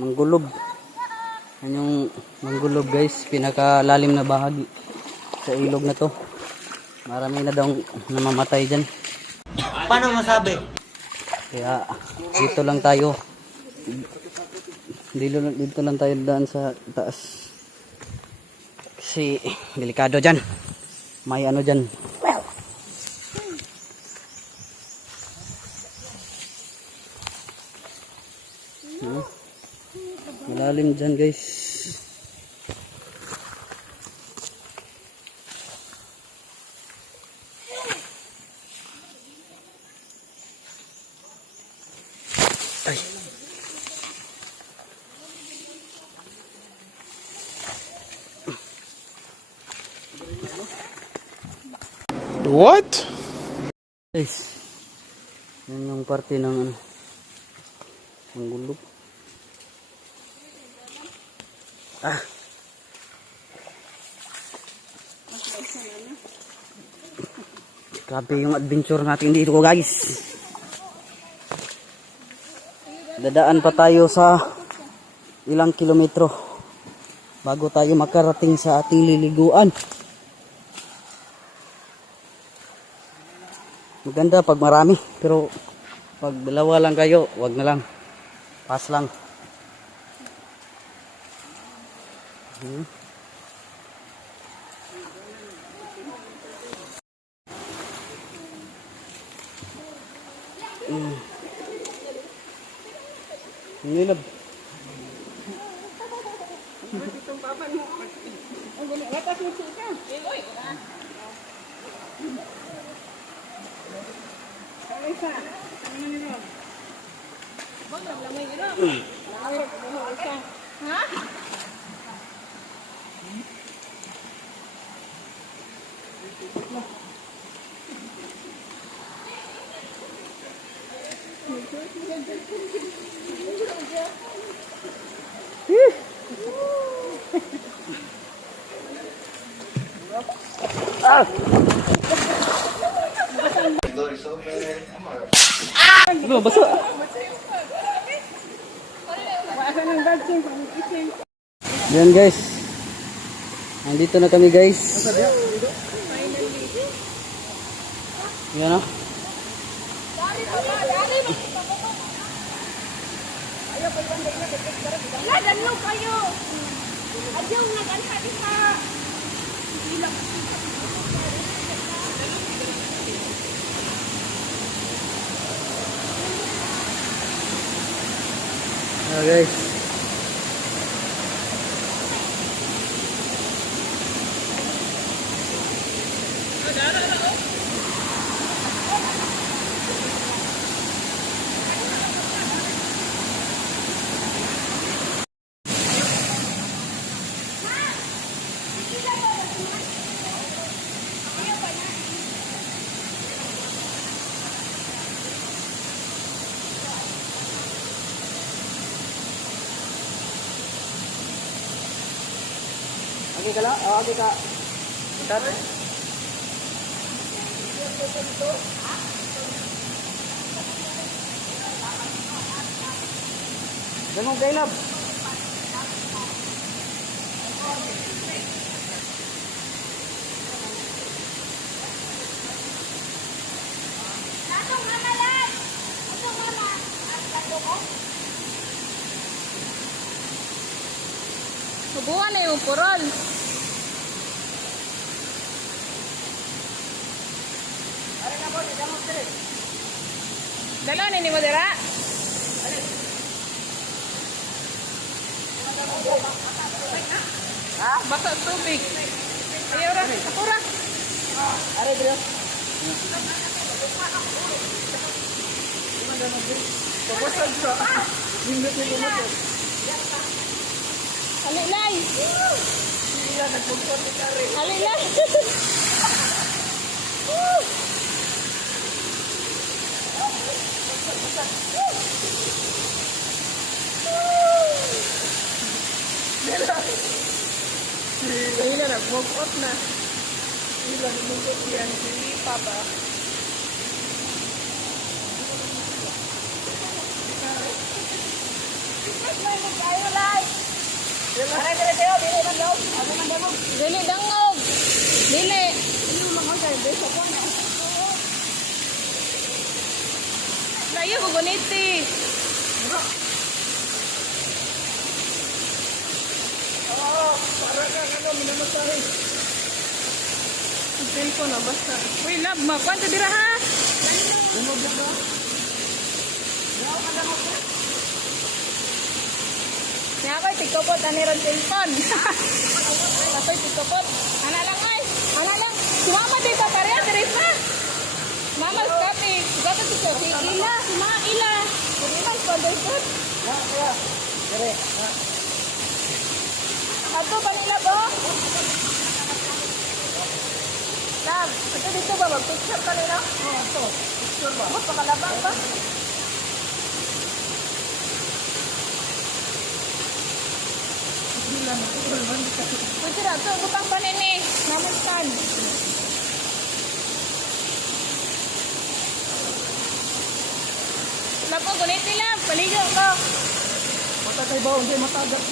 Manggulob. Yan yung Manggulob guys, pinakalalim na bahagi sa ilog na to. Marami na daw namamatay dyan. Paano masabi? Kaya dito lang tayo. Dito lang tayo daan sa taas. Kasi delikado dyan. May ano dyan. Malalim dyan guys. Ay. What? Guys, yan yung parte ng ano, ng gulog. Grabe yung adventure natin dito guys. Dadaan pa tayo sa ilang kilometro bago tayo makarating sa ating liliguan. Maganda pag marami, pero pag dalawa lang kayo, wag na lang. Pass lang. Nilab. Ano, basa. Yan guys. Nandito na kami guys. Yan o. Danlo kayo. Ayaw na ganha isa. Guys. Okay ka lang? Okay ka. Start. Ganun kayo lab. Subuhan na yung purol. Dalo ni mo dira. Basa tubig. Ayaw ra, kapura. Are bro. Halilay. Halilay. Ila nag-walk out na. Ila nag-walk yan si Papa. Dili dangog. Dili. Layo ko guniti. Ang cellphone na basta. Uy, love, makwanta dira ha? Kaya ako'y tikopot, anirang cellphone. Ako'y tikopot. Ana lang ay. Ana lang. Sumama dito, tariya, diris na. Mama, kapi. Gato dito. Si Ila, si mga Ila. Ila, sponsor food. Ato ba nila ba? Love, ato dito ba? Mag-picture ka nila? Oo, ato. Picture ba? Pakalabang ba? Pwede na, ito, butang pa nini. Namastan. Lapo, gunit nila. Paligaw ko. Matagay ba? Hindi matagay.